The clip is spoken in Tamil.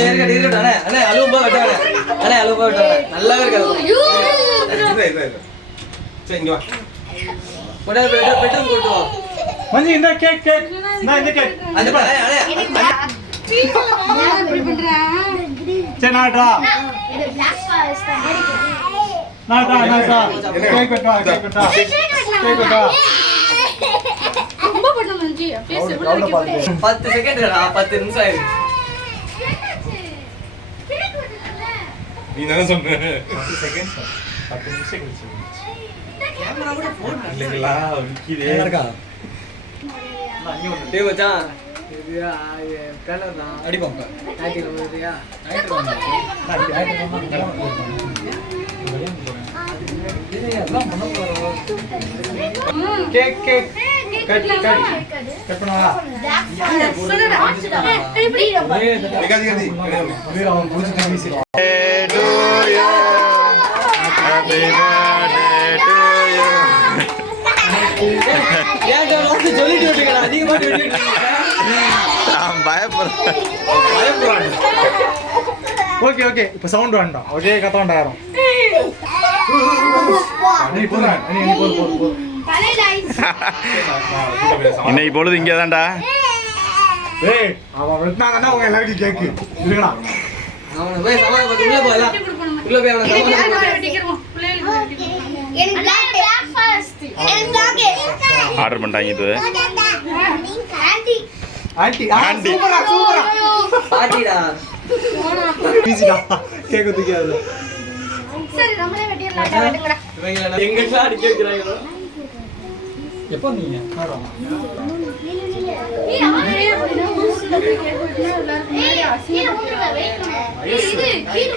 இருக்கட்டே அண்ணே அலும்பா வெட்டானே அண்ணே அலும்பா வெட்டானே நல்லாவே இருக்காது சரி இங்க வா போடா பெட்ரூம் போட்டு வா மஞ்சி இந்த கேக் நான் இந்த கேக் அந்த அண்ணே எப்படி பண்ற சரி நாடா இது Black Forest நாடா கேக் வெட்டா ரொம்ப பண்ண மஞ்சி அப்படியே செவல வைக்க போறேன் 10 செகண்ட்டா 10 நிமிஷம் ஆயிருக்கு நீ தான சொன்ன 10 செகண்ட்ஸ் 10 நிமிஷம் கழிச்சு கேமரா கூட போன் இல்லங்களா விக்கிதே இருக்கா நான் இங்க வந்து டேய் மச்சான் இது கலர் தான் அடிப்போம் ஆயிட்டு வந்துறியா ஆயிட்டு வந்து இதெல்லாம் பண்ண போறோம் கேக் கட் பண்ணவா Black Forest சொல்லுடா எப்படி கதி கதி வீர அவன் புடிச்சிட்டு வீசி ஹேப்பி பர்த்டே டு யூ ஏன்டா வந்து சொல்லிட்டு விட்டீங்களா நீங்க மட்டும் விட்டுட்டு நான் பயப்படுறேன் ஓகே இப்போ சவுண்ட் வேண்டாம் ஓகே கத்த வேண்டாம் நீ போ தலையில ஐஸ் இன்னைக்கு பொழுது இங்கே தான்டா ஏய் அவன் வெட்டினாங்கன்னா அவங்க எல்லாருக்கும் கேக்கு இருக்குடா அவன போய் சமாள பத்தி உள்ள போலாம் உள்ள போய் அவன சமாள வெட்டிக்கிறோம் பிள்ளைகளுக்கு எனக்கு Black Forest எனக்கு ஆர்டர் பண்ணிட்டாங்க இது ஆண்டி ஆண்டி சூப்பரா பாட்டிடா வீசிடா கேக்கு தூக்கியாத சரி நம்மளே வெட்டிடலாம் வெட்டுங்கடா இவங்க எங்கடா அடிக்க வைக்கறாங்க எப்போ நீங்க நீ அவரே அப்படினா ஊர்ல போய் கேக் வெட்டினா எல்லாரும் முன்னாடி அசிங்கப்படுறாங்க இது கீழ